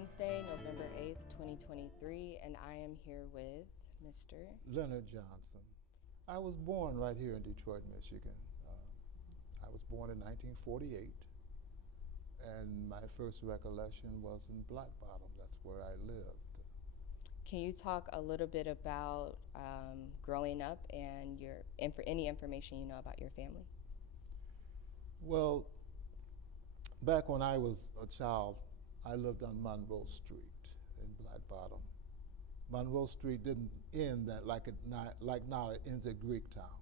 Wednesday, November 8th, 2023, and I am here with Mr. Leonard Johnson. I was born right here in Detroit, Michigan. I was born in 1948, and my first recollection was in Black Bottom. That's where I lived. Can you talk a little bit about growing up and any information you know about your family? Well, back when I was a child, I lived on Monroe Street in Black Bottom. Monroe Street didn't end that like now it ends at Greektown.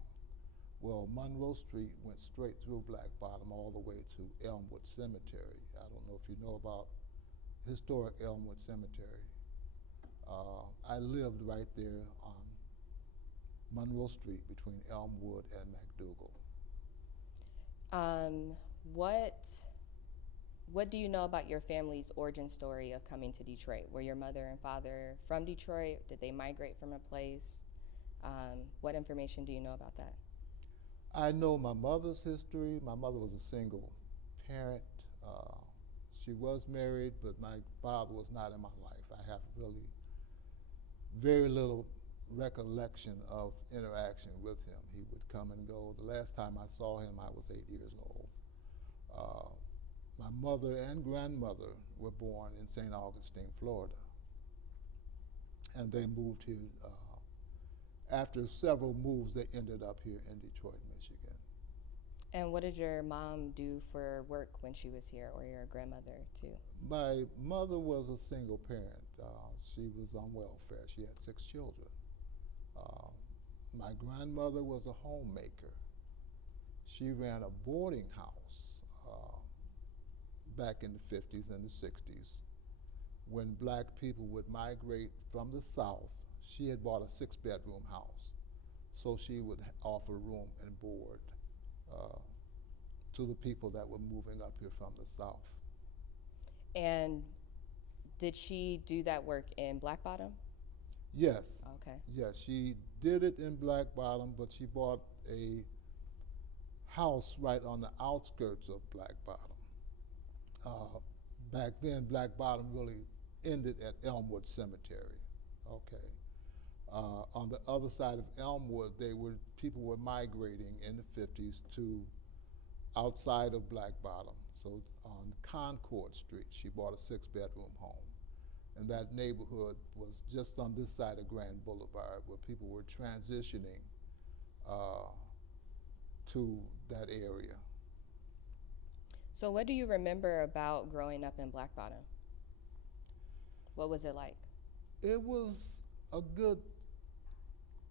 Well, Monroe Street went straight through Black Bottom all the way to Elmwood Cemetery. I don't know if you know about historic Elmwood Cemetery. I lived right there on Monroe Street between Elmwood and MacDougal. What do you know about your family's origin story of coming to Detroit? Were your mother and father from Detroit? Did they migrate from a place? What information do you know about that? I know my mother's history. My mother was a single parent. She was married, but my father was not in my life. I have really very little recollection of interaction with him. He would come and go. The last time I saw him, I was 8 years old. My mother and grandmother were born in St. Augustine, Florida, and they moved here. After several moves, they ended up here in Detroit, Michigan. And what did your mom do for work when she was here, or your grandmother too? My mother was a single parent. She was on welfare. She had 6 children. My grandmother was a homemaker. She ran a boarding house back in the 50s and the 60s. When black people would migrate from the South, she had bought a 6-bedroom house. So she would offer room and board to the people that were moving up here from the South. And did she do that work in Black Bottom? Yes. Okay. Yes, she did it in Black Bottom, but she bought a house right on the outskirts of Black Bottom. Back then, Black Bottom really ended at Elmwood Cemetery. Okay. On the other side of Elmwood, people were migrating in the 50s to outside of Black Bottom. So on Concord Street, she bought a 6-bedroom home. And that neighborhood was just on this side of Grand Boulevard where people were transitioning to that area. So what do you remember about growing up in Black Bottom? What was it like? It was a good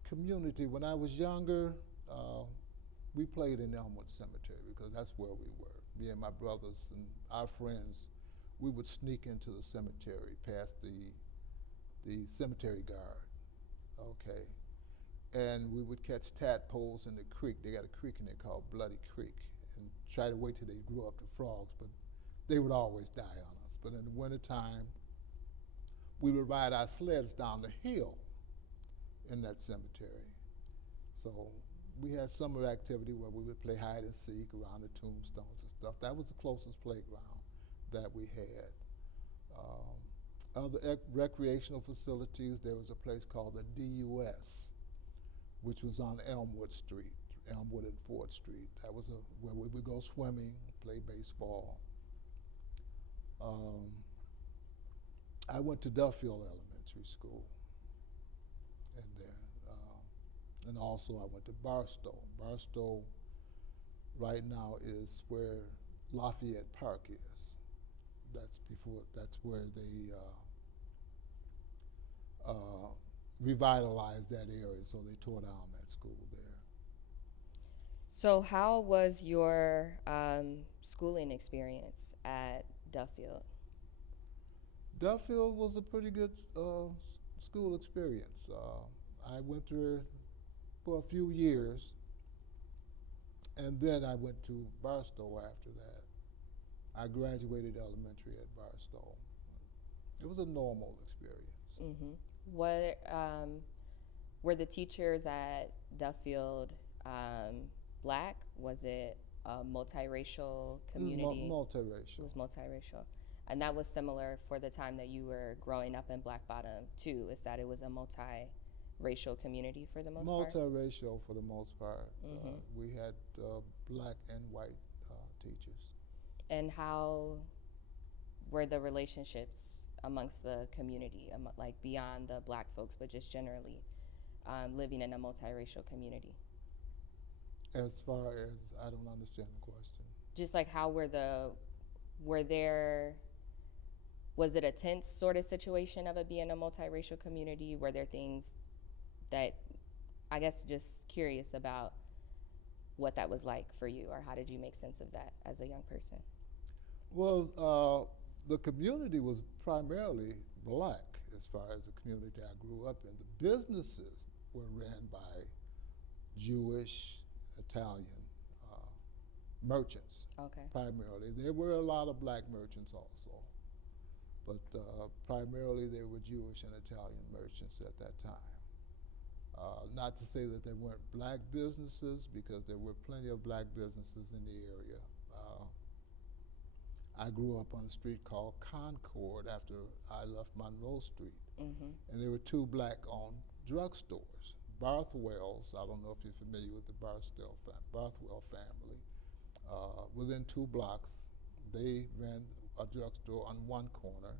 community. When I was younger, we played in Elmwood Cemetery because that's where we were. Me and my brothers and our friends, we would sneak into the cemetery past the cemetery guard, okay? And we would catch tadpoles in the creek. They got a creek in there called Bloody Creek, and try to wait till they grew up to frogs, but they would always die on us. But in the wintertime, we would ride our sleds down the hill in that cemetery. So we had summer activity where we would play hide and seek around the tombstones and stuff. That was the closest playground that we had. Other recreational facilities, there was a place called the DUS, which was on Elmwood Street, Elmwood and Ford Street. That was where we would go swimming, play baseball. I went to Duffield Elementary School in there. And also I went to Barstow. Barstow right now is where Lafayette Park is. That's where they revitalized that area, so they tore down that school there. So how was your schooling experience at Duffield? Duffield was a pretty good school experience. I went there for a few years, and then I went to Barstow after that. I graduated elementary at Barstow. It was a normal experience. Mm-hmm. What were the teachers at Duffield Black? Was it a multiracial community? It was multiracial. It was multiracial. And that was similar for the time that you were growing up in Black Bottom too, is that it was a multi-racial community for the most part? Multiracial for the most part. Mhm. We had black and white teachers. And how were the relationships amongst the community, like beyond the black folks, but just generally living in a multiracial community? As far as, I don't understand the question. Just like how were there, was it a tense sort of situation of it being a multiracial community? Were there things that, I guess, just curious about what that was like for you, or how did you make sense of that as a young person? Well, the community was primarily black as far as the community I grew up in. The businesses were ran by Jewish, Italian merchants, Okay. primarily. There were a lot of black merchants also, but primarily they were Jewish and Italian merchants at that time. Not to say that there weren't black businesses, because there were plenty of black businesses in the area. I grew up on a street called Concord after I left Monroe Street. Mm-hmm. And there were two black-owned drugstores. Barthwell's, I don't know if you're familiar with the Barthwell family. Within 2 blocks, they ran a drugstore on one corner,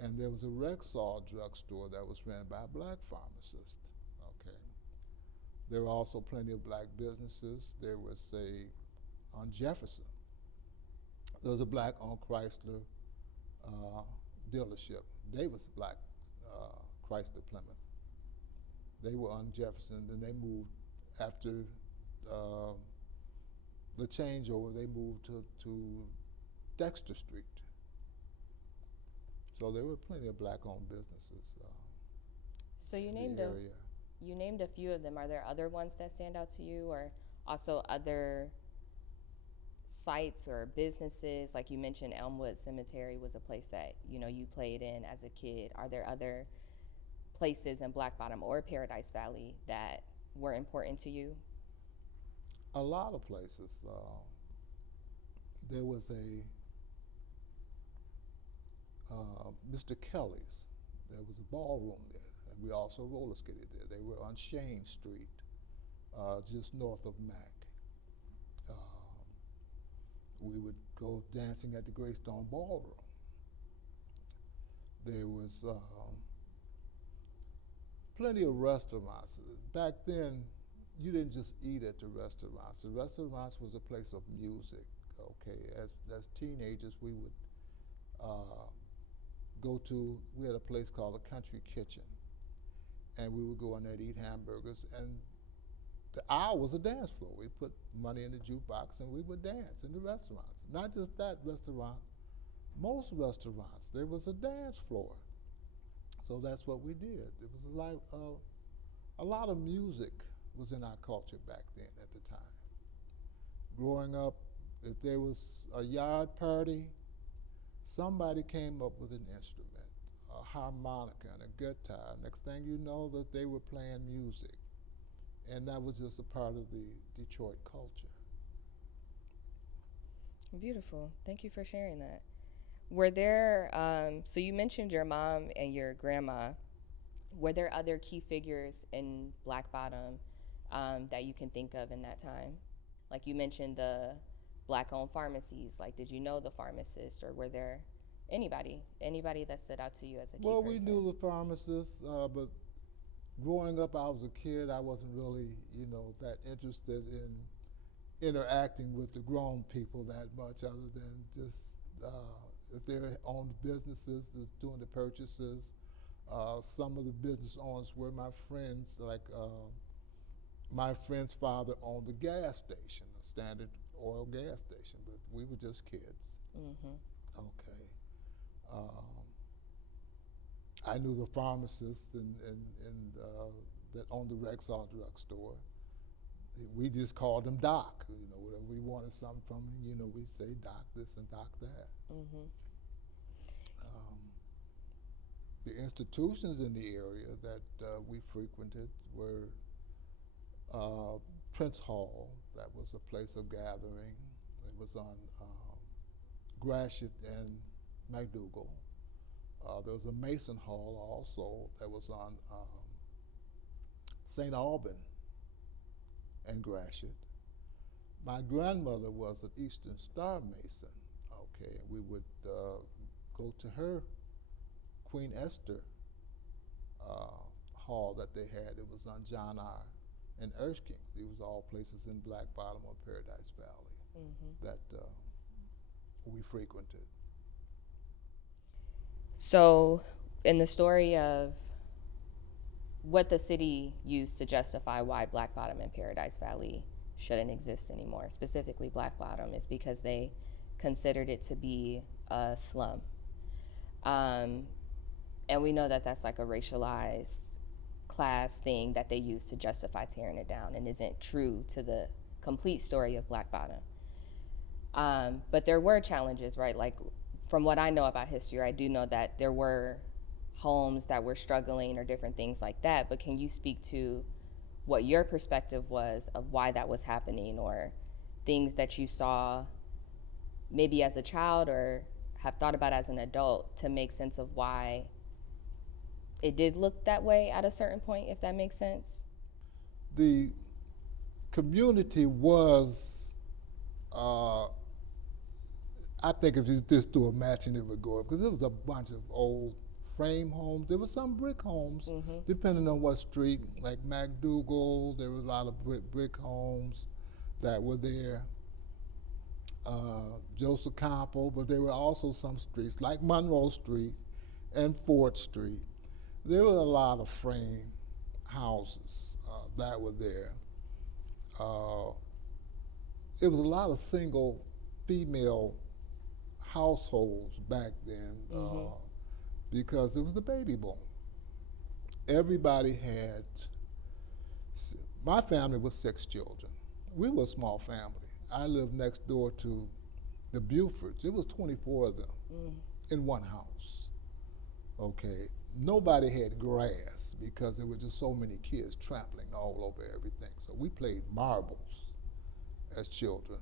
and there was a Rexall drugstore that was ran by a black pharmacist. Okay. There were also plenty of black businesses. There was on Jefferson, there was a black-owned Chrysler dealership. Davis Black Chrysler Plymouth. They were on Jefferson, then they moved after the changeover, they moved to Dexter Street. So there were plenty of black-owned businesses So you in named the area. you named a few of them. Are there other ones that stand out to you, or also other sites or businesses? Like you mentioned, Elmwood Cemetery was a place that you played in as a kid. Are there other places in Black Bottom or Paradise Valley that were important to you? A lot of places. There was Mr. Kelly's. There was a ballroom there, and we also roller skated there. They were on Shane Street, just north of Mack. We would go dancing at the Greystone Ballroom. There was plenty of restaurants. Back then, you didn't just eat at the restaurants. The restaurants was a place of music, okay? As teenagers, we would we had a place called the Country Kitchen, and we would go in there to eat hamburgers, and the aisle was a dance floor. We put money in the jukebox and we would dance in the restaurants. Not just that restaurant, most restaurants, there was a dance floor. So that's what we did. There was a lot of music was in our culture back then at the time. Growing up, if there was a yard party, somebody came up with an instrument, a harmonica and a guitar. Next thing you know, that they were playing music. And that was just a part of the Detroit culture. Beautiful. Thank you for sharing that. Were there, so you mentioned your mom and your grandma. Were there other key figures in Black Bottom that you can think of in that time? Like you mentioned the black-owned pharmacies. Like, did you know the pharmacist, or were there anybody that stood out to you as a key Well, person? we knew the pharmacist, but growing up, I was a kid. I wasn't really, that interested in interacting with the grown people that much, other than just if they owned businesses, doing the purchases. Some of the business owners were my friends. Like my friend's father owned the gas station, a Standard Oil gas station, but we were just kids. Mm-hmm. Okay. I knew the pharmacist that owned the Rexall drugstore. We just called him Doc. Whatever we wanted something from him, we say Doc this and Doc that. Mm-hmm. The institutions in the area that we frequented were Prince Hall. That was a place of gathering. It was on Gratiot and McDougal. There was a Mason Hall also that was on St. Alban and Gratiot. My grandmother was an Eastern Star Mason, okay, and we would go to her Queen Esther hall that they had. It was on John R. and Erskine. These was all places in Black Bottom or Paradise Valley that we frequented. So, in the story of what the city used to justify why Black Bottom and Paradise Valley shouldn't exist anymore, specifically Black Bottom, is because they considered it to be a slum. And we know that that's like a racialized class thing that they use to justify tearing it down and isn't true to the complete story of Black Bottom. But there were challenges, right? Like, from what I know about history, I do know that there were homes that were struggling or different things like that. But can you speak to what your perspective was of why that was happening, or things that you saw maybe as a child or have thought about as an adult to make sense of why it did look that way at a certain point, if that makes sense? The community was, I think if you just do a matching, it would go up, because there was a bunch of old frame homes. There were some brick homes, depending on what street, like McDougal. There were a lot of brick homes that were there. Joseph Campo, but there were also some streets like Monroe Street and Fort Street. There were a lot of frame houses that were there. It was a lot of single female households back then because it was the baby boom. Everybody had, my family was 6 children. We were a small family. I lived next door to the Bufords. It was 24 of them in one house. Okay, nobody had grass because there were just so many kids trampling all over everything. So we played marbles as children,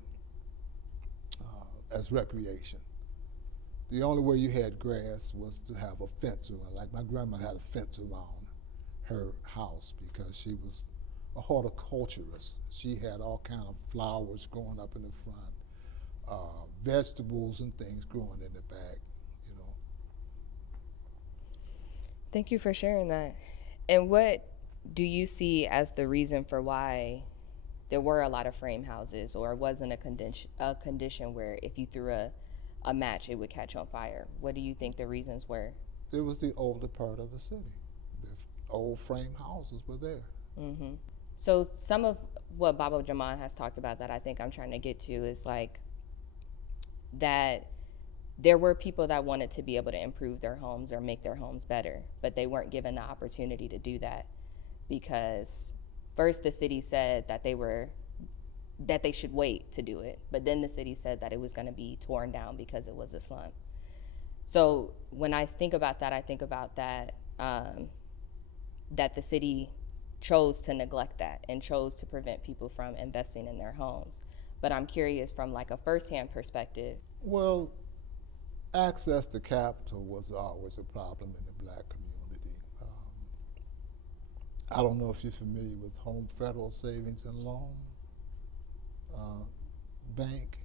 as recreation. The only way you had grass was to have a fence around. Like my grandma had a fence around her house because she was a horticulturist. She had all kind of flowers growing up in the front, vegetables and things growing in the back, you know. Thank you for sharing that. And what do you see as the reason for why there were a lot of frame houses, or wasn't a condition where if you threw a match, it would catch on fire? What do you think the reasons were? It was the older part of the city. The old frame houses were there. So some of what Baba Jaman has talked about that I think I'm trying to get to is like that there were people that wanted to be able to improve their homes or make their homes better, but they weren't given the opportunity to do that because first the city said that they should wait to do it, but then the city said that it was going to be torn down because it was a slum. So when I think about that, I think about that that the city chose to neglect that and chose to prevent people from investing in their homes. But I'm curious from like a firsthand perspective. Well, access to capital was always a problem in the black community. I don't know if you're familiar with Home Federal Savings and Loan Bank.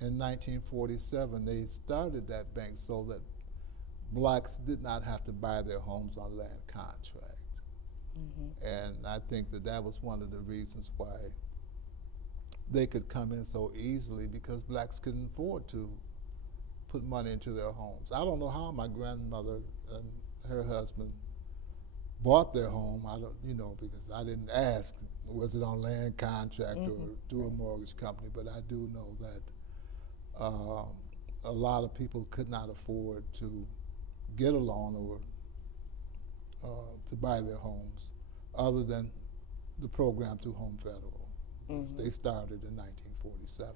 In 1947, they started that bank so that blacks did not have to buy their homes on land contract. And I think that that was one of the reasons why they could come in so easily, because blacks couldn't afford to put money into their homes. I don't know how my grandmother and her husband bought their home. I don't, because I didn't ask, was it on land contract or through a mortgage company, but I do know that a lot of people could not afford to get a loan or to buy their homes, other than the program through Home Federal. They started in 1947.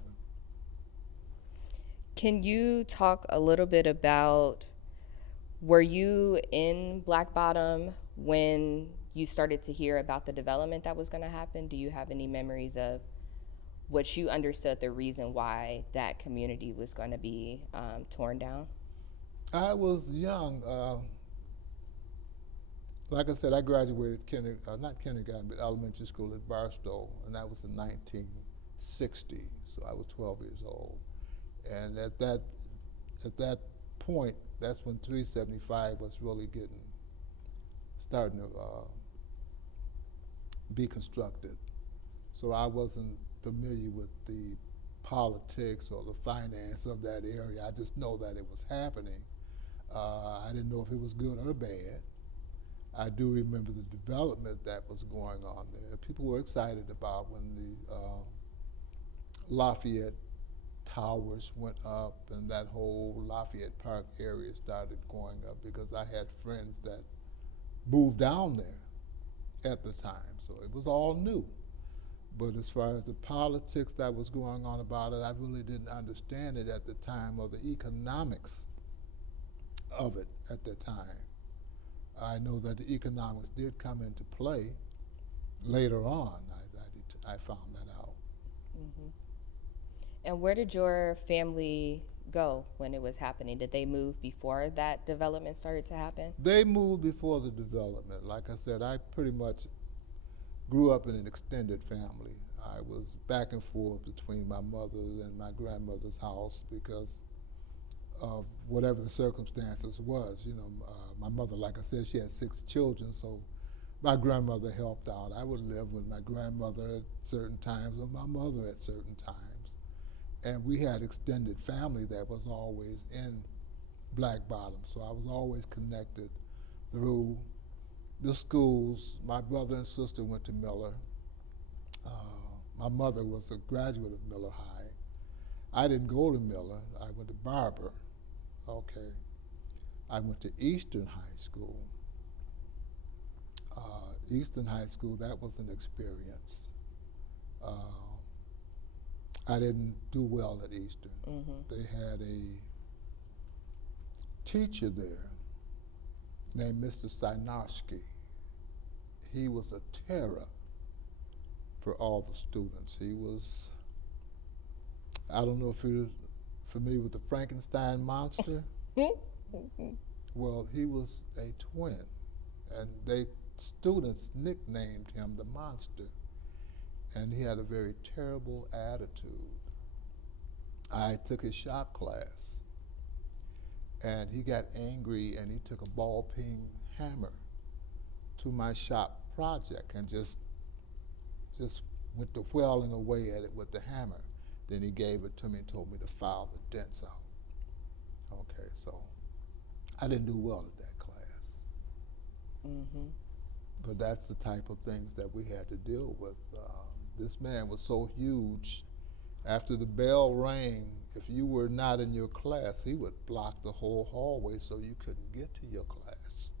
Can you talk a little bit about, were you in Black Bottom when you started to hear about the development that was going to happen? Do you have any memories of what you understood the reason why that community was going to be torn down? I was young. Like I said, I graduated not kindergarten, but elementary school at Barstow, and that was in 1960. So I was 12 years old, and at that point, that's when 375 was really starting to be constructed. So I wasn't familiar with the politics or the finance of that area. I just know that it was happening. I didn't know if it was good or bad. I do remember the development that was going on there. People were excited about when the Lafayette Towers went up and that whole Lafayette Park area started going up, because I had friends that moved down there at the time. So it was all new. But as far as the politics that was going on about it, I really didn't understand it at the time, or the economics of it at the time. I know that the economics did come into play later on. I found that out. Hmm. And where did your family go when it was happening? Did they move before that development started to happen? They moved before the development. Like I said, I pretty much grew up in an extended family. I was back and forth between my mother and my grandmother's house because of whatever the circumstances was. My mother, like I said, she had 6 children, so my grandmother helped out. I would live with my grandmother at certain times or my mother at certain times. And we had extended family that was always in Black Bottom, so I was always connected through the schools. My brother and sister went to Miller. My mother was a graduate of Miller High. I didn't go to Miller. I went to Barber. Okay. I went to Eastern High School. Eastern High School, that was an experience. I didn't do well at Eastern. Mm-hmm. They had a teacher there named Mr. Sinarski. He was a terror for all the students. He was, I don't know if you're familiar with the Frankenstein monster. Well, he was a twin, and students nicknamed him the monster, and he had a very terrible attitude. I took his shop class, and he got angry, and he took a ball-peen hammer to my shop project and just went to wailing away at it with the hammer. Then he gave it to me and told me to file the dents out. Okay, so I didn't do well at that class. Mm-hmm. But that's the type of things that we had to deal with. This man was so huge. After the bell rang, if you were not in your class, he would block the whole hallway so you couldn't get to your class.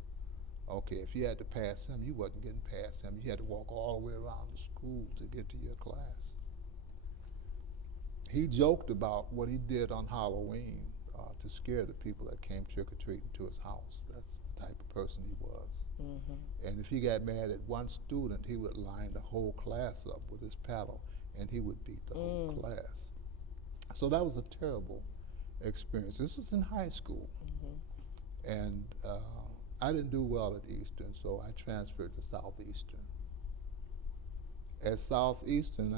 Okay, if you had to pass him, you wasn't getting past him. You had to walk all the way around the school to get to your class. He joked about what he did on Halloween to scare the people that came trick-or-treating to his house. That's the type of person he was. Mm-hmm. And if he got mad at one student, he would line the whole class up with his paddle, and he would beat the whole class. So that was a terrible experience. This was in high school. Mm-hmm. And I didn't do well at Eastern, so I transferred to Southeastern. At Southeastern,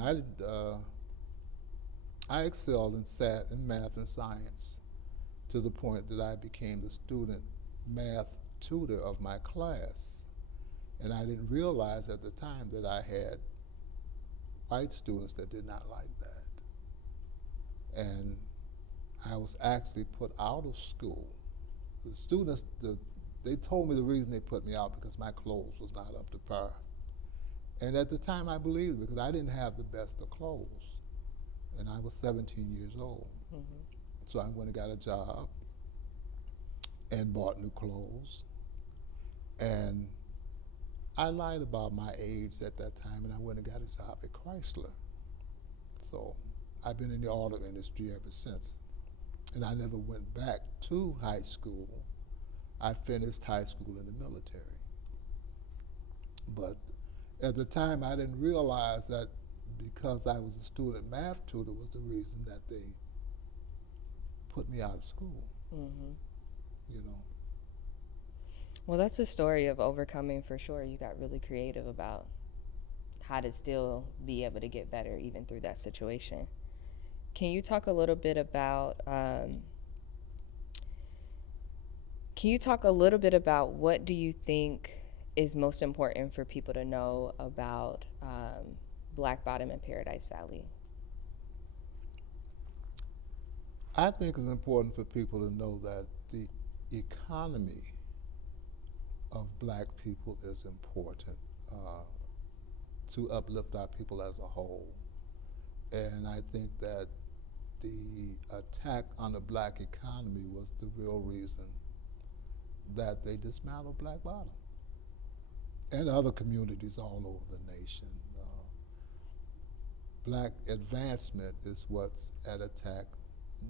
I excelled in math and science, to the point that I became the student math tutor of my class. And I didn't realize at the time that I had white students that did not like that. And I was actually put out of school. The students, they told me the reason they put me out because my clothes was not up to par. And at the time I believed it, because I didn't have the best of clothes. And I was 17 years old. Mm-hmm. So I went and got a job and bought new clothes. And I lied about my age at that time, and I went and got a job at Chrysler. So I've been in the auto industry ever since. And I never went back to high school. I finished high school in the military. But at the time, I didn't realize that because I was a student math tutor was the reason that they put me out of school. Mm-hmm. you know. Well, that's a story of overcoming for sure. You got really creative about how to still be able to get better even through that situation. Can you talk a little bit about what do you think is most important for people to know about Black Bottom and Paradise Valley? I think it's important for people to know that the economy of black people is important to uplift our people as a whole. And I think that the attack on the black economy was the real reason that they dismantled Black Bottom and other communities all over the nation. Black advancement is what's at attack,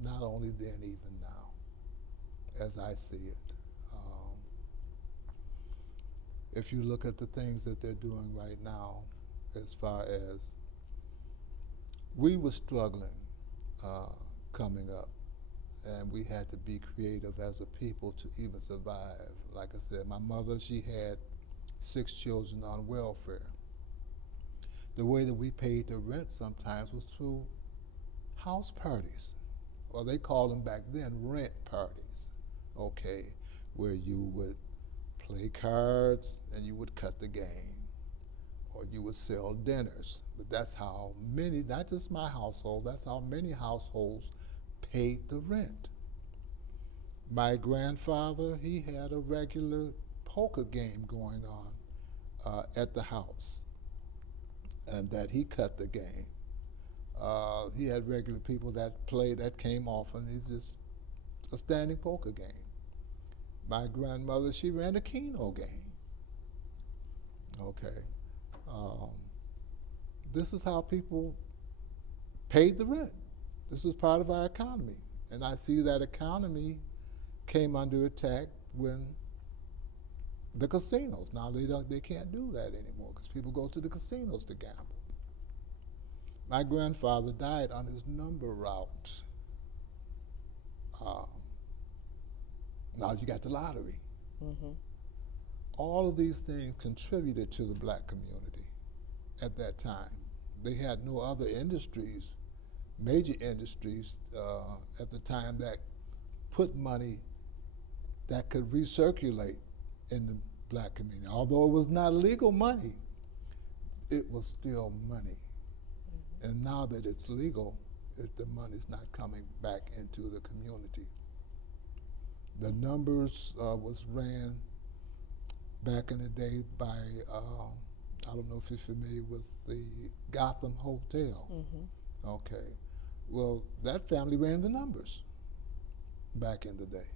not only then, even now, as I see it. If you look at the things that they're doing right now, as far as we were struggling coming up, and we had to be creative as a people to even survive. Like I said, my mother, she had 6 children on welfare. The way that we paid the rent sometimes was through house parties, or they called them back then rent parties, okay, where you would play cards and you would cut the game, or you would sell dinners. But that's how many, not just my household, that's how many households paid the rent. My grandfather, he had a regular poker game going on at the house, and that he cut the game. He had regular people that played, that came off, and it's just a standing poker game. My grandmother, she ran a Keno game. Okay. This is how people paid the rent. This is part of our economy. And I see that economy came under attack when the casinos. Now they can't do that anymore because people go to the casinos to gamble. My grandfather died on his number route. Now you got the lottery. Mm-hmm. All of these things contributed to the black community at that time. They had no other industries, major industries at the time that put money that could recirculate in the black community. Although it was not legal money, it was still money. Mm-hmm. And now that it's legal, the money's not coming back into the community. The numbers was ran back in the day by, I don't know if you're familiar with the Gotham Hotel. Mm-hmm. Okay. Well, that family ran the numbers back in the day.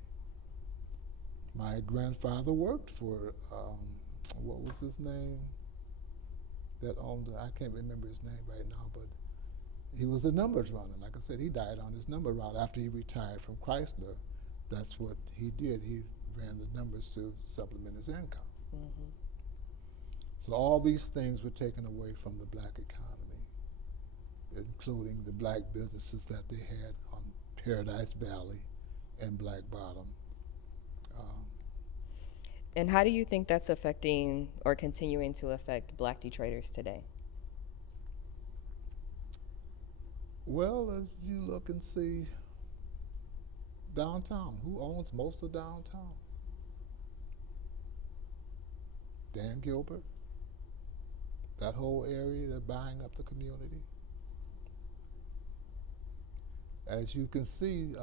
My grandfather worked for, what was his name? That owned, I can't remember his name right now, but he was a numbers runner. Like I said, he died on his number route after he retired from Chrysler. That's what he did. He ran the numbers to supplement his income. Mm-hmm. So all these things were taken away from the black economy, including the black businesses that they had on Paradise Valley and Black Bottom. And how do you think that's affecting or continuing to affect black Detroiters today? Well, as you look and see downtown, who owns most of downtown? Dan Gilbert. That whole area, they're buying up the community. As you can see,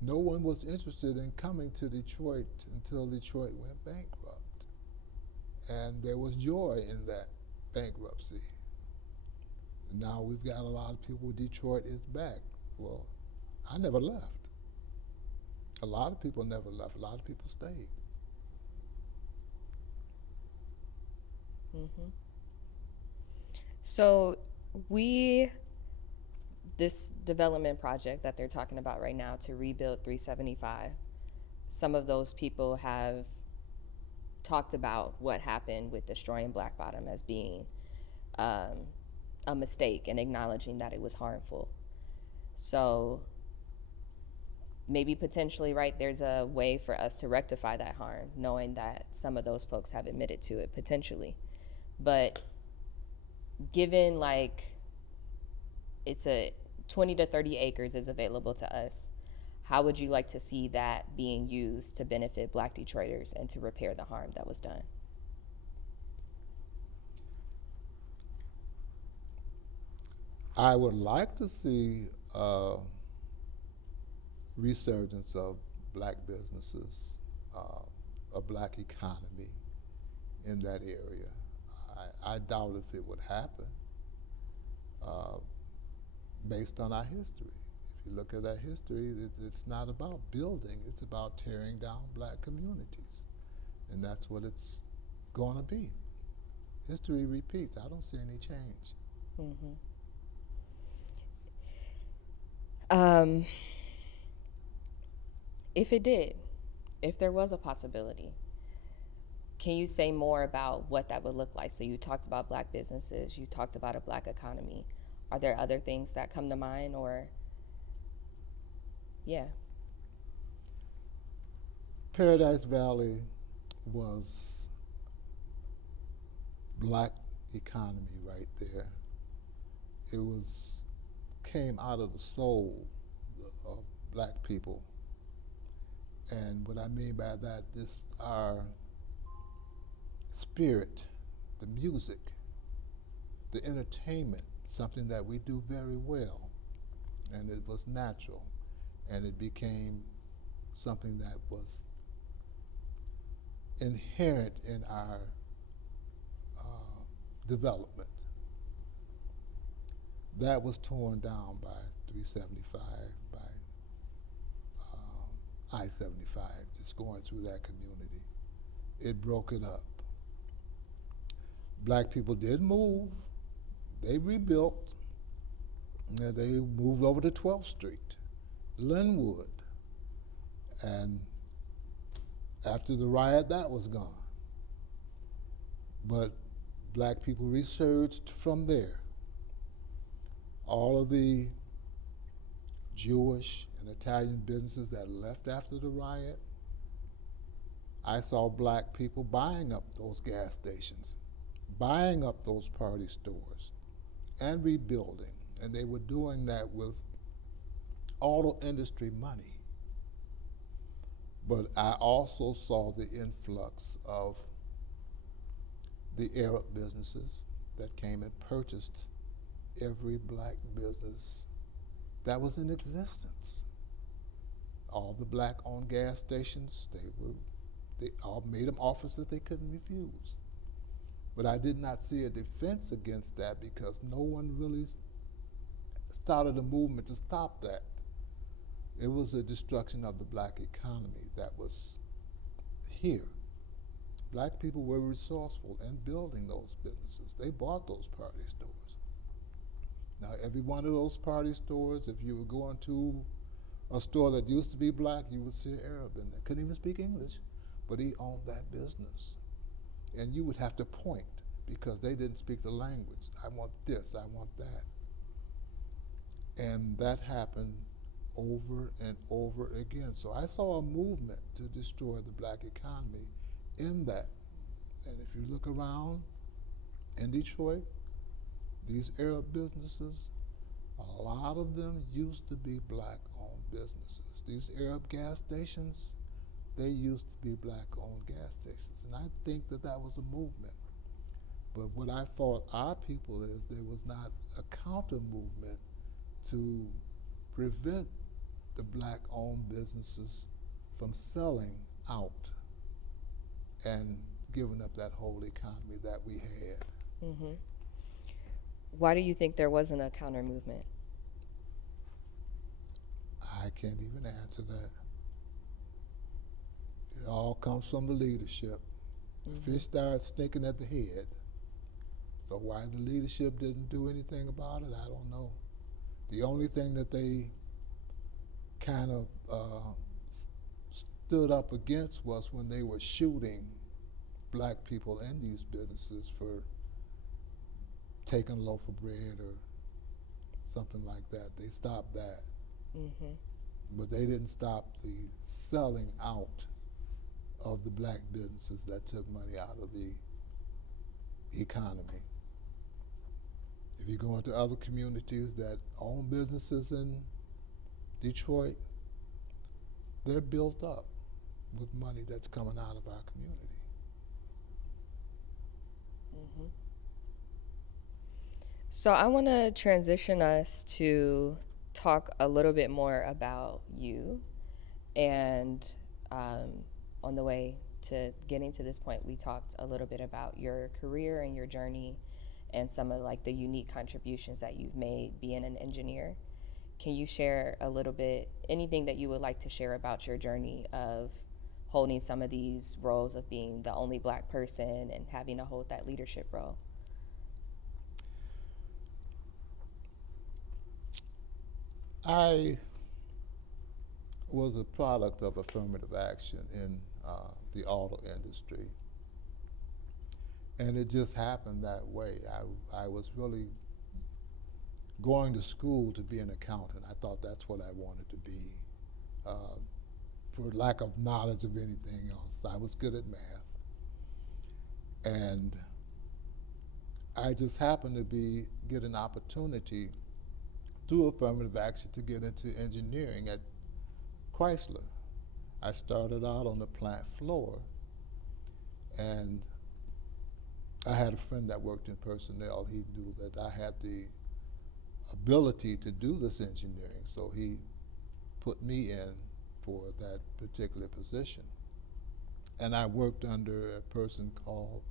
no one was interested in coming to Detroit until Detroit went bankrupt. And there was joy in that bankruptcy. Now we've got a lot of people, Detroit is back. Well, I never left. A lot of people never left. A lot of people stayed. Mm-hmm. So this development project that they're talking about right now to rebuild 375, some of those people have talked about what happened with destroying Black Bottom as being a mistake and acknowledging that it was harmful. So maybe potentially, right, there's a way for us to rectify that harm, knowing that some of those folks have admitted to it potentially. But given like it's a 20 to 30 acres is available to us, how would you like to see that being used to benefit Black Detroiters and to repair the harm that was done? I would like to see a resurgence of black businesses, a black economy in that area. I doubt if it would happen uh, based on our history. If you look at our history, it's not about building, it's about tearing down black communities. And that's what it's going to be. History repeats. I don't see any change. Mm-hmm. Um, if it did, if there was a possibility, can you say more about what that would look like? So you talked about black businesses, you talked about a black economy. Are there other things that come to mind, or yeah? Paradise Valley was black economy right there. It was came out of the soul of black people. And what I mean by that, this our spirit, the music, the entertainment, something that we do very well. And it was natural. And it became something that was inherent in our development. That was torn down by 375, by I-75, just going through that community. It broke it up. Black people did move. They rebuilt. They moved over to 12th Street, Linwood. And after the riot, that was gone. But black people resurged from there. All of the Jewish and Italian businesses that left after the riot, I saw black people buying up those gas stations, buying up those party stores, and rebuilding. And they were doing that with auto industry money. But I also saw the influx of the Arab businesses that came and purchased every black business that was in existence. All the black-owned gas stations, they all made them offers that they couldn't refuse. But I did not see a defense against that because no one really started a movement to stop that. It was a destruction of the black economy that was here. Black people were resourceful in building those businesses. They bought those party stores. Now, every one of those party stores, if you were going to a store that used to be black, you would see an Arab in there. Couldn't even speak English, but he owned that business. And you would have to point because they didn't speak the language. I want this, I want that. And that happened over and over again. So I saw a movement to destroy the black economy in that. And if you look around in Detroit, these Arab businesses, a lot of them used to be black-owned businesses. These Arab gas stations, they used to be black-owned gas stations. And I think that that was a movement. But what I fought our people is there was not a counter-movement to prevent the black-owned businesses from selling out and giving up that whole economy that we had. Mm-hmm. Why do you think there wasn't a counter movement? I can't even answer that. It all comes from the leadership. The fish started stinking at the head. So why the leadership didn't do anything about it, I don't know. The only thing that they kind of stood up against was when they were shooting black people in these businesses for taking a loaf of bread or something like that. They stopped that. Mm-hmm. but they didn't stop the selling out of the black businesses that took money out of the economy. If you go into other communities that own businesses in Detroit, they're built up with money that's coming out of our community. Mm-hmm. So I want to transition us to talk a little bit more about you. And on the way to getting to this point, we talked a little bit about your career and your journey and some of like the unique contributions that you've made being an engineer. Can you share a little bit, anything that you would like to share about your journey of holding some of these roles of being the only black person and having to hold that leadership role? I was a product of affirmative action in the auto industry. And it just happened that way. I was really going to school to be an accountant. I thought that's what I wanted to be. For lack of knowledge of anything else, I was good at math. And I just happened to get an opportunity through affirmative action to get into engineering at Chrysler. I started out on the plant floor, and I had a friend that worked in personnel. He knew that I had the ability to do this engineering, so he put me in for that particular position. And I worked under a person called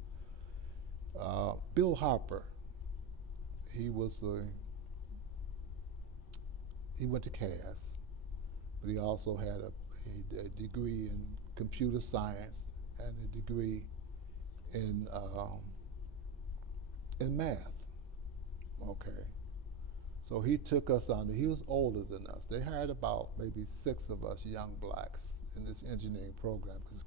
Bill Harper. He went to Cass, but he also had a degree in computer science and a degree in math. Okay. So he took us under, he was older than us. They hired about maybe 6 of us young blacks in this engineering program because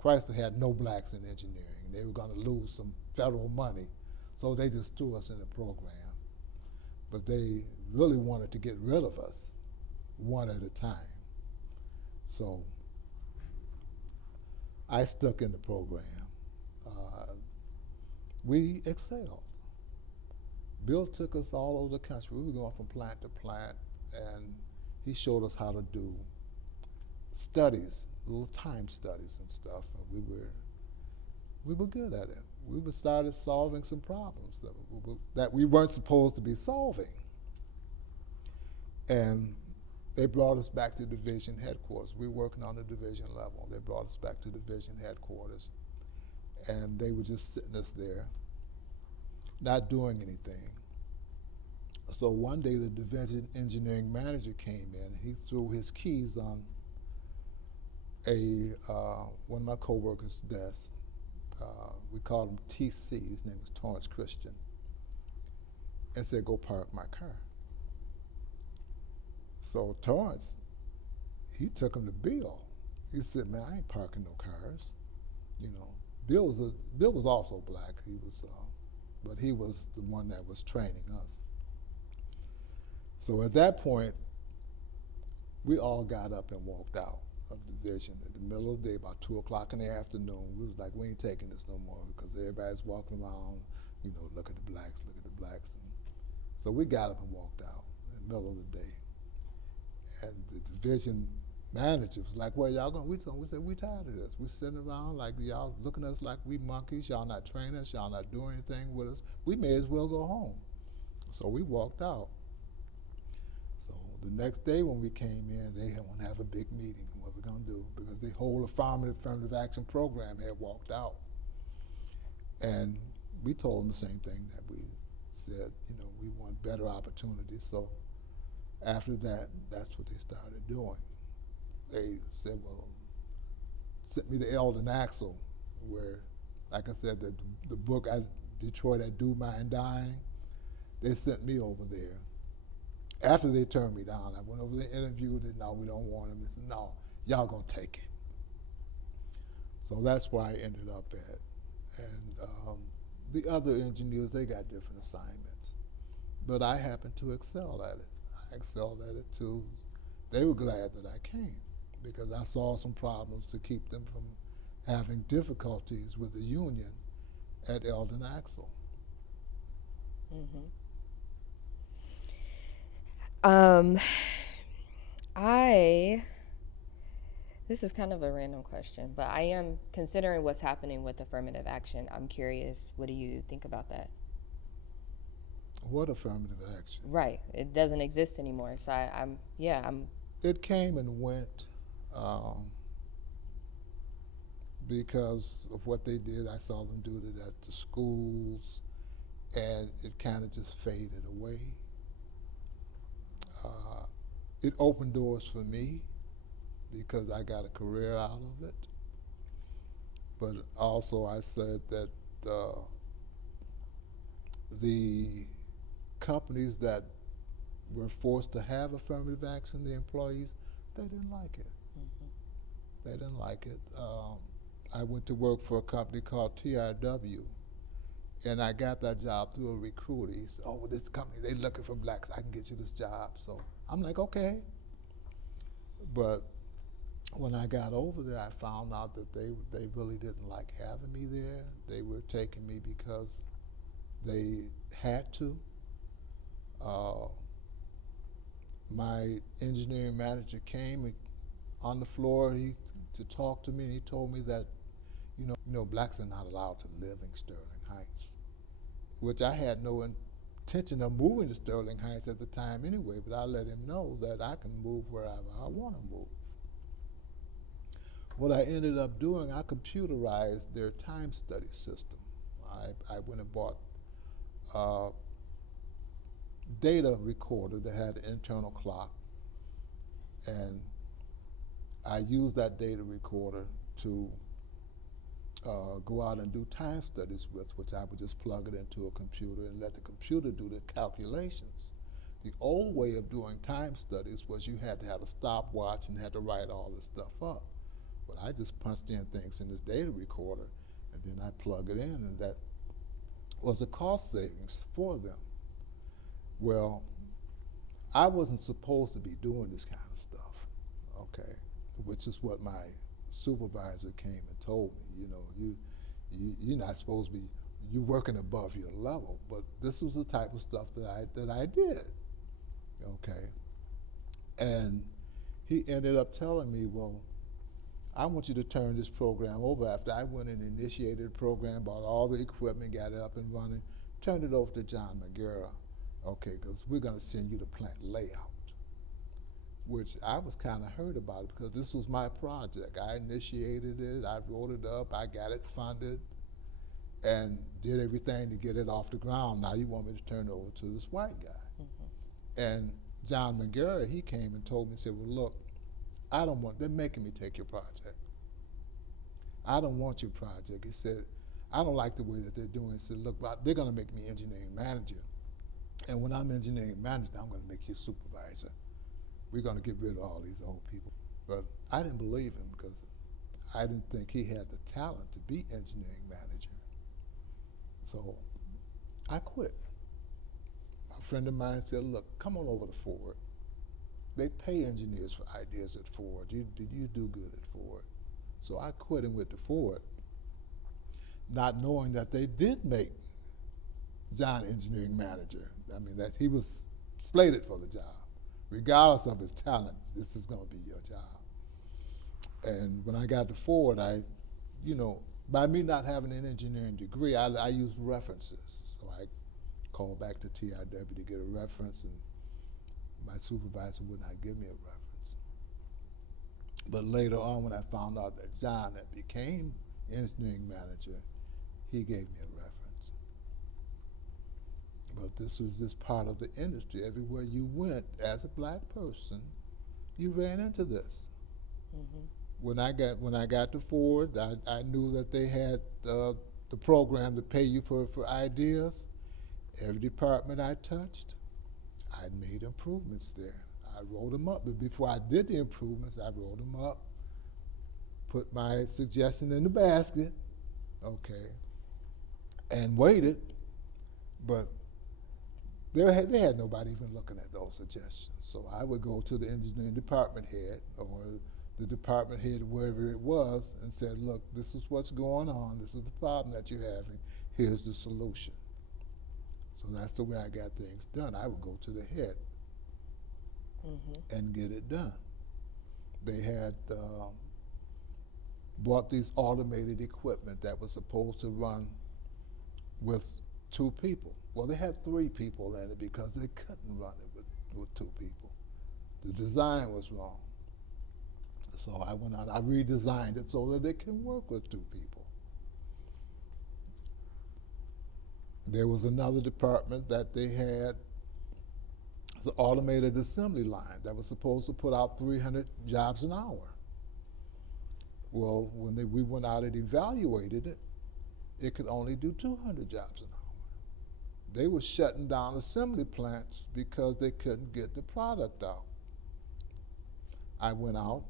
Chrysler had no blacks in engineering. They were going to lose some federal money, so they just threw us in the program. But they really wanted to get rid of us one at a time. So I stuck in the program. We excelled. Bill took us all over the country. We were going from plant to plant, and he showed us how to do studies, little time studies and stuff, and we were good at it. We started solving some problems that we weren't supposed to be solving. And they brought us back to division headquarters. We were working on the division level. They brought us back to division headquarters, and they were just sitting us there, not doing anything. So one day the division engineering manager came in. He threw his keys on one of my coworkers' desk. We called him TC. His name was Torrance Christian, and said, "Go park my car." So Torrance, he took him to Bill. He said, "Man, I ain't parking no cars." You know, Bill was also black. But he was the one that was training us. So at that point, we all got up and walked out of the division in the middle of the day, about 2 o'clock in the afternoon. We was like, we ain't taking this no more because everybody's walking around, you know, look at the blacks, look at the blacks. And so we got up and walked out in the middle of the day. And the division manager was like, "Where y'all going?" We said, "We tired of this. We sitting around like y'all looking at us like we monkeys. Y'all not training us. Y'all not doing anything with us. We may as well go home." So we walked out. So the next day when we came in, they want to have a big meeting. What we're going to do, because the whole affirmative action program had walked out. And we told them the same thing that we said, you know, we want better opportunities. So after that, that's what they started doing. They said, well, sent me to Eldon Axel, where, like I said, the book, Detroit, I Do Mind Dying, they sent me over there. After they turned me down, I went over there, interviewed it. "No, we don't want him." They said, "No, y'all gonna take it." So that's where I ended up at. And the other engineers, they got different assignments. But I happened to excel at it. I excelled at it to they were glad that I came because I saw some problems to keep them from having difficulties with the union at Eldon Axle. Mm-hmm. Um, I this is kind of a random question, but I am considering what's happening with affirmative action. I'm curious, what do you think about that? What affirmative action? Right, it doesn't exist anymore. So I'm yeah, I'm It came and went um, because of what they did. I saw them do it at the schools, and it kind of just faded away. Uh, it opened doors for me because I got a career out of it. But also, I said that the companies that were forced to have affirmative action, the employees, they didn't like it. They didn't like it. I went to work for a company called TRW, and I got that job through a recruiter. He said, "Oh, well, this company, they're looking for blacks. I can get you this job." So I'm like, okay. But when I got over there, I found out that they really didn't like having me there. They were taking me because they had to. Uh, my engineering manager came on the floor to talk to me, and he told me that, blacks are not allowed to live in Sterling Heights, which I had no intention of moving to Sterling Heights at the time anyway, but I let him know that I can move wherever I want to move. What I ended up doing, I computerized their time study system. I went and bought a data recorder that had an internal clock, and I used that data recorder to go out and do time studies with, which I would just plug it into a computer and let the computer do the calculations. The old way of doing time studies was you had to have a stopwatch and had to write all this stuff up. But I just punched in things in this data recorder, and then I plug it in, and that was a cost savings for them. Well, I wasn't supposed to be doing this kind of stuff, okay, which is what my supervisor came and told me. You're not supposed to be, you're working above your level, but this was the type of stuff that I did, okay. And he ended up telling me, well, I want you to turn this program over. After I went and initiated the program, bought all the equipment, got it up and running, turned it over to John McGarrah, okay, because we're going to send you the plant layout, which I was kind of hurt about it because this was my project. I initiated it, I wrote it up, I got it funded, and did everything to get it off the ground. Now you want me to turn it over to this white guy. Mm-hmm. And John McGarrah, he came and told me, said, well, look, they're making me take your project. I don't want your project. He said, I don't like the way that they're doing it. He said, look, they're going to make me engineering manager. And when I'm engineering manager, I'm going to make you supervisor. We're going to get rid of all these old people. But I didn't believe him because I didn't think he had the talent to be engineering manager. So I quit. A friend of mine said, look, come on over to Ford. They pay engineers for ideas at Ford. You do good at Ford. So I quit and went to Ford, not knowing that they did make John engineering manager. I mean, that he was slated for the job. Regardless of his talent, this is going to be your job. And when I got to Ford, by me not having an engineering degree, I used references. So I called back to TRW to get a reference, and my supervisor would not give me a reference. But later on, when I found out that John had became engineering manager, he gave me a reference. But this was just part of the industry. Everywhere you went as a black person, you ran into this. Mm-hmm. When I got to Ford, I knew that they had the program to pay you for ideas. Every department I touched, I made improvements there. I wrote them up. But before I did the improvements, I wrote them up, put my suggestion in the basket, okay, and waited. But They had nobody even looking at those suggestions. So I would go to the engineering department head or the department head, wherever it was, and said, look, this is what's going on. This is the problem that you're having. Here's the solution. So that's the way I got things done. I would go to the head and get it done. They had bought these automated equipment that was supposed to run with 2 people. Well, they had 3 people in it because they couldn't run it with 2 people. The design was wrong. So I went out, I redesigned it so that it can work with 2 people. There was another department that they had, it's an automated assembly line that was supposed to put out 300 jobs an hour. Well, when we went out and evaluated it, it could only do 200 jobs an hour. They were shutting down assembly plants because they couldn't get the product out. I went out,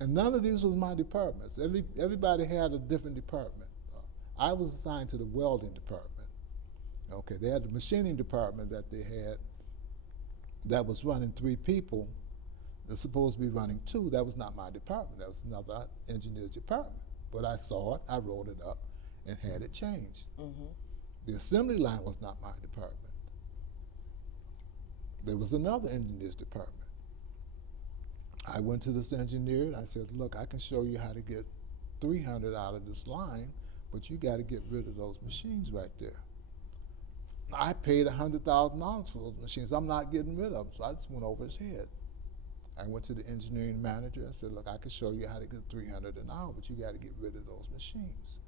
and none of these was my departments. Everybody had a different department. I was assigned to the welding department. Okay, they had the machining department that they had that was running 3 people. They're supposed to be running 2. That was not my department. That was another engineer's department. But I saw it, I wrote it up, and had it changed. The assembly line was not my department. There was another engineer's department. I went to this engineer and I said, look, I can show you how to get 300 out of this line, but you got to get rid of those machines right there. I paid $100,000 for those machines. I'm not getting rid of them, so I just went over his head. I went to the engineering manager. I said, look, I can show you how to get 300 an hour, but you got to get rid of those machines.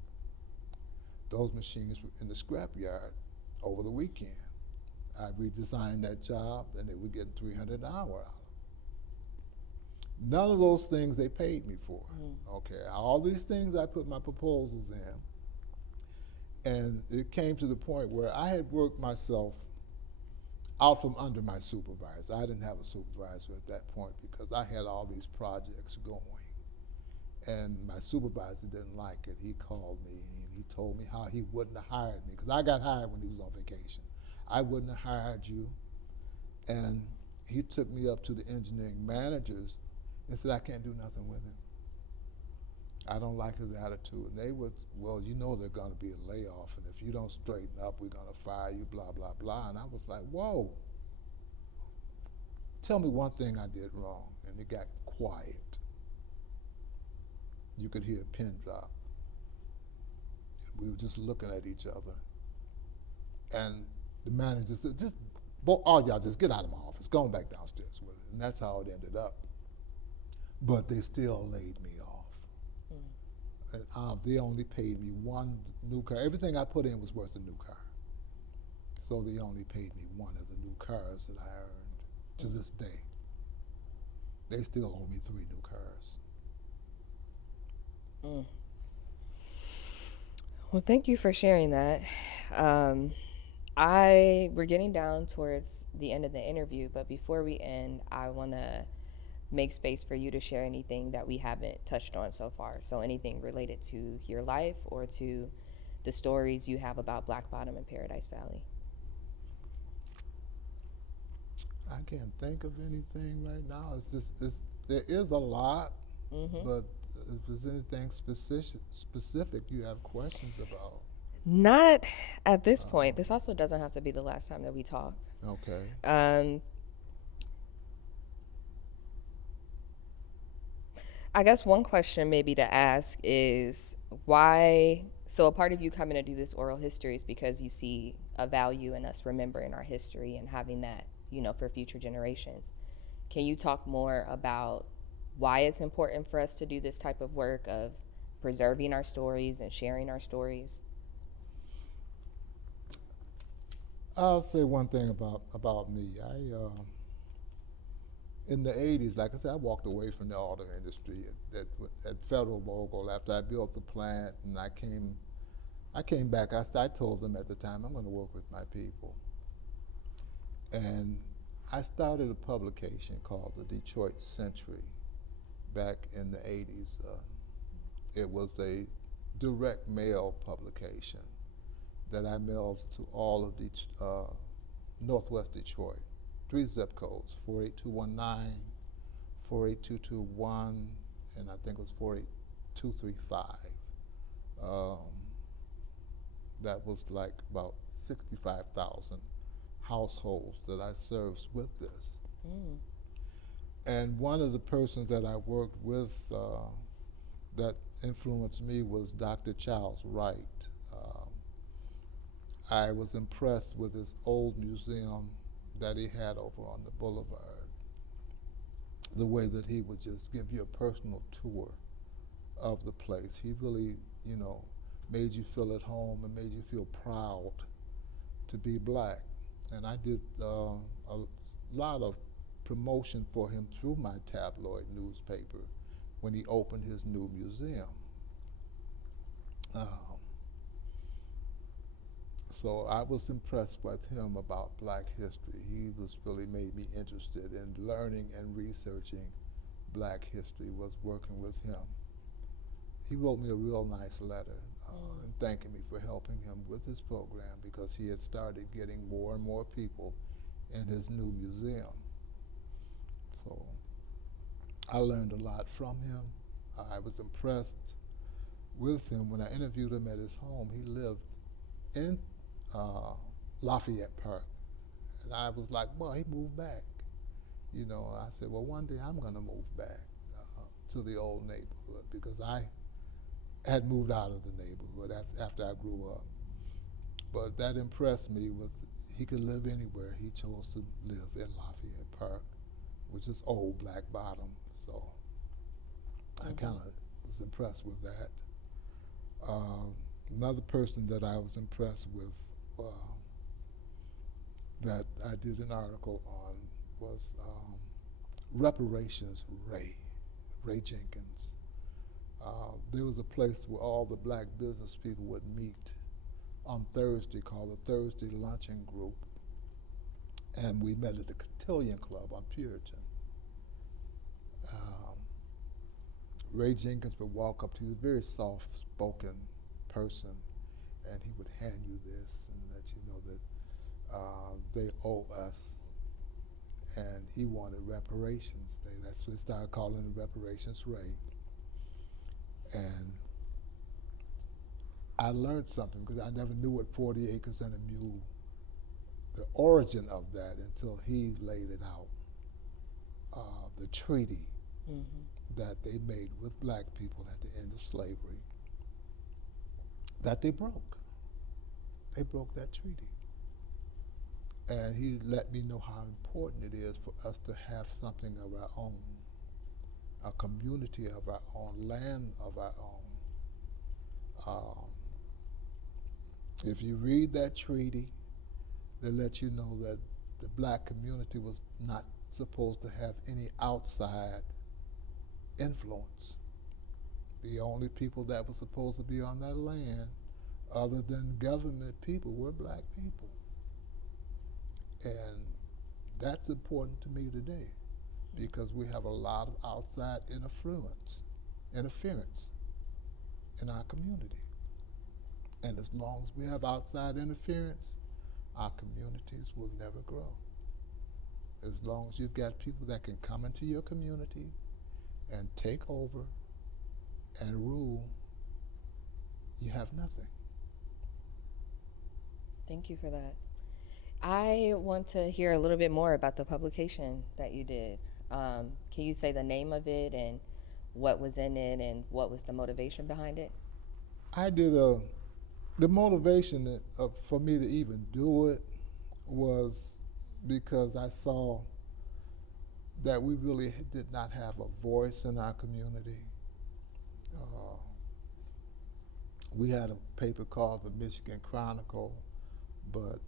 Those machines were in the scrapyard over the weekend. I redesigned that job, and they were getting 300 an hour out of it. None of those things they paid me for. Okay, all these things I put my proposals in, and it came to the point where I had worked myself out from under my supervisor. I didn't have a supervisor at that point because I had all these projects going. And my supervisor didn't like it. He called me and he told me how he wouldn't have hired me, because I got hired when he was on vacation. I wouldn't have hired you. And he took me up to the engineering managers and said, I can't do nothing with him. I don't like his attitude. And they would, well, you know there's going to be a layoff, and if you don't straighten up, we're going to fire you, blah, blah, blah. And I was like, whoa. Tell me one thing I did wrong. And it got quiet. You could hear a pin drop. And we were just looking at each other. And the manager said, just, all y'all just get out of my office. Go on back downstairs with it. And that's how it ended up. But they still laid me off. And they only paid me 1 new car. Everything I put in was worth a new car. So they only paid me 1 of the new cars that I earned to this day. They still owe me 3 new cars. Well, thank you for sharing that. We're getting down towards the end of the interview, but before we end, I want to make space for you to share anything that we haven't touched on so far. So anything related to your life or to the stories you have about Black Bottom and Paradise Valley. I can't think of anything right now. It's just, there is a lot, but if there's anything specific you have questions about. Not at this point. This also doesn't have to be the last time that we talk. Okay. I guess one question maybe to ask is why, so a part of you coming to do this oral history is because you see a value in us remembering our history and having that, for future generations. Can you talk more about why it's important for us to do this type of work of preserving our stories and sharing our stories? I'll say one thing about me. In the 80s, like I said, I walked away from the auto industry at Federal Mogul after I built the plant, and I came back. I told them at the time, I'm going to work with my people. And I started a publication called the Detroit Century back in the 80s. It was a direct mail publication that I mailed to all of Northwest Detroit. 3 zip codes, 48219, 48221, and I think it was 48235. That was like about 65,000 households that I served with this. Mm. And one of the persons that I worked with that influenced me was Dr. Charles Wright. I was impressed with his old museum that he had over on the boulevard. The way that he would just give you a personal tour of the place. He really, made you feel at home and made you feel proud to be black. And I did a lot of promotion for him through my tabloid newspaper when he opened his new museum. So I was impressed with him about black history. He was really made me interested in learning and researching black history, was working with him. He wrote me a real nice letter and thanking me for helping him with his program because he had started getting more and more people in his new museum. So I learned a lot from him. I was impressed with him. When I interviewed him at his home, he lived in Lafayette Park. And I was like, well, he moved back. I said, well, one day I'm gonna move back to the old neighborhood because I had moved out of the neighborhood after I grew up. But that impressed me with, he could live anywhere. He chose to live in Lafayette Park, which is old Black Bottom. So I kind of was impressed with that. Another person that I was impressed with that I did an article on was reparations Ray Jenkins. There was a place where all the black business people would meet on Thursday called the Thursday Luncheon Group. And we met at the Cotillion Club on Puritan. Ray Jenkins would walk up to you, a very soft-spoken person, and he would hand you this and let you know that they owe us. And he wanted reparations. That's what they started calling it, Reparations Ray. And I learned something because I never knew what 40 acres and a mule, the origin of that, until he laid it out. The treaty that they made with black people at the end of slavery, that they broke. They broke that treaty. And he let me know how important it is for us to have something of our own, a community of our own, land of our own. If you read that treaty, they let you know that the black community was not supposed to have any outside influence. The only people that were supposed to be on that land, other than government people, were black people. And that's important to me today because we have a lot of outside interference in our community. And as long as we have outside interference, our communities will never grow. As long as you've got people that can come into your community and take over and rule, you have nothing. Thank you for that. I want to hear a little bit more about the publication that you did. Can you say the name of it and what was in it and what was the motivation behind it? I did the motivation for me to even do it was because I saw that we really did not have a voice in our community. We had a paper called the Michigan Chronicle, but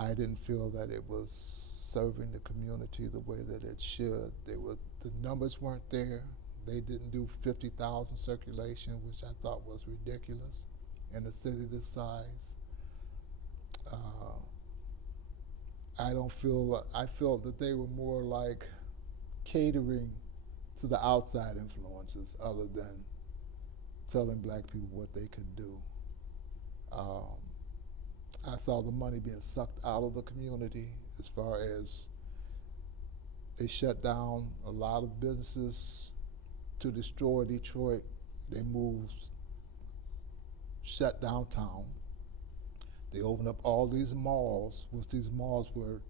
I didn't feel that it was serving the community the way that it should. The numbers weren't there. They didn't do 50,000 circulation, which I thought was ridiculous in a city this size. I felt that they were more like catering to the outside influences other than telling black people what they could do. I saw the money being sucked out of the community as far as they shut down a lot of businesses to destroy Detroit. They moved, shut downtown. They opened up all these malls, which these malls were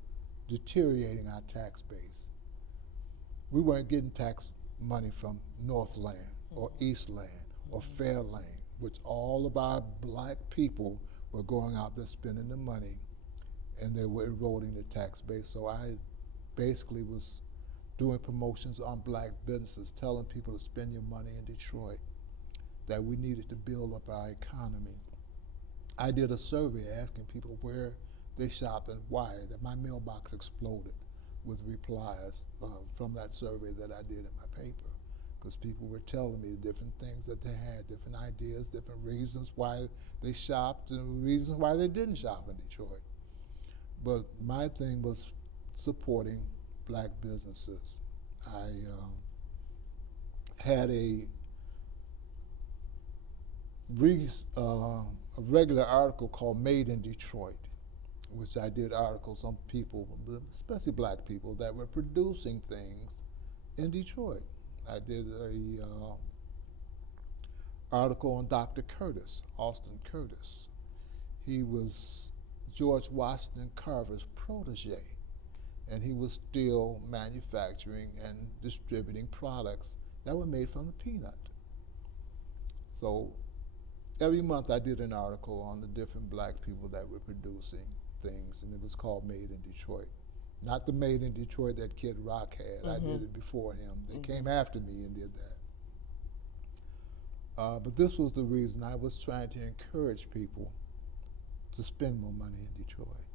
deteriorating our tax base. We weren't getting tax money from Northland or Eastland or Fairlane, which all of our black people were going out there spending the money, and they were eroding the tax base. So I basically was doing promotions on black businesses, telling people to spend your money in Detroit, that we needed to build up our economy. I did a survey asking people where they shop and why. That my mailbox exploded with replies from that survey that I did in my paper, because people were telling me different things that they had, different ideas, different reasons why they shopped and reasons why they didn't shop in Detroit. But my thing was supporting black businesses. I had a regular article called Made in Detroit, which I did articles on people, especially black people, that were producing things in Detroit. I did a article on Dr. Curtis, Austin Curtis. He was George Washington Carver's protege, and he was still manufacturing and distributing products that were made from the peanut. So every month I did an article on the different black people that were producing things, and it was called Made in Detroit. Not the Made in Detroit that Kid Rock had. I did it before him. They came after me and did that. But this was the reason. I was trying to encourage people to spend more money in Detroit.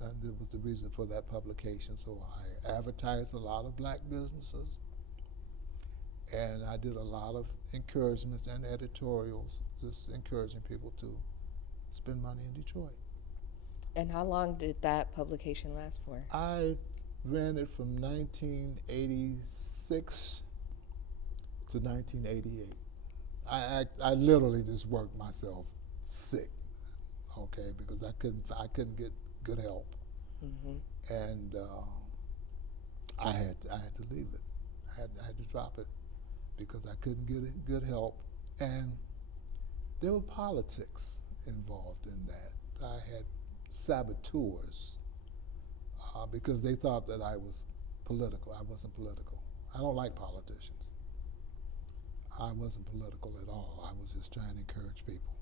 And that was the reason for that publication. So I advertised a lot of black businesses, and I did a lot of encouragements and editorials, just encouraging people to spend money in Detroit. And how long did that publication last for? I ran it from 1986 to 1988. I literally just worked myself sick, okay, because I couldn't get good help, and I had to leave it. I had to drop it because I couldn't get good help, and there were politics involved in that. I had saboteurs because they thought that I was political. I wasn't political. I don't like politicians. I wasn't political at all. I was just trying to encourage people.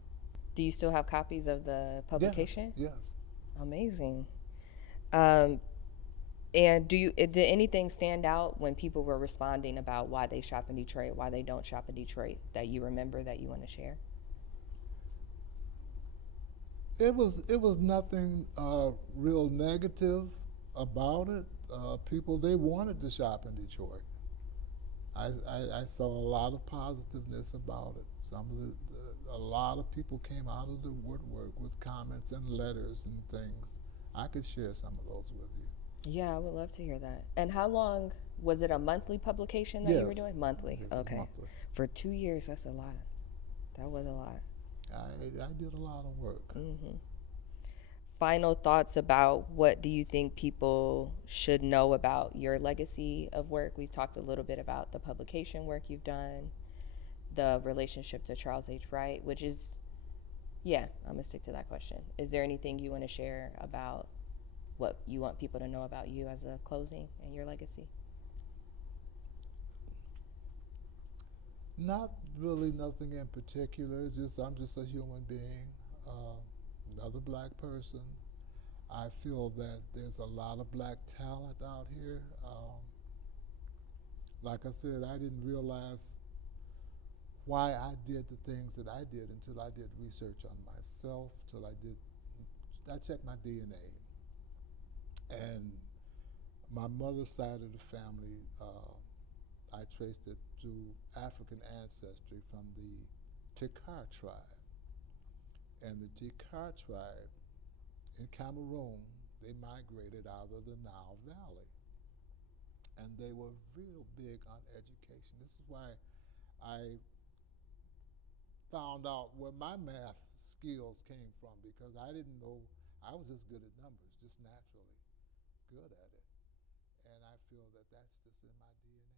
Do you still have copies of the publication? Yes. Amazing. And did anything stand out when people were responding about why they shop in Detroit, why they don't shop in Detroit, that you remember that you want to share? It was nothing real negative about it. People, they wanted to shop in Detroit. I saw a lot of positiveness about it. A lot of people came out of the woodwork with comments and letters and things. I could share some of those with you. Yeah, I would love to hear that. And how long, was it a monthly publication that you were doing? Monthly, Yes, okay. monthly. For 2 years, that's a lot. That was a lot. I did a lot of work. Final thoughts about what do you think people should know about your legacy of work? We've talked a little bit about the publication work you've done, the relationship to Charles H. Wright, which is, yeah, I'm gonna stick to that question. Is there anything you want to share about what you want people to know about you as a closing and your legacy? Not really nothing in particular. I'm just a human being, another black person. I feel that there's a lot of black talent out here. Like I said, I didn't realize why I did the things that I did until I did research on myself, I checked my DNA. And my mother's side of the family, I traced it through African ancestry from the Tikar tribe. And the Tikar tribe in Cameroon, they migrated out of the Nile Valley. And they were real big on education. This is why I found out where my math skills came from, because I didn't know I was just good at numbers, just naturally good at it. And I feel that that's just in my DNA.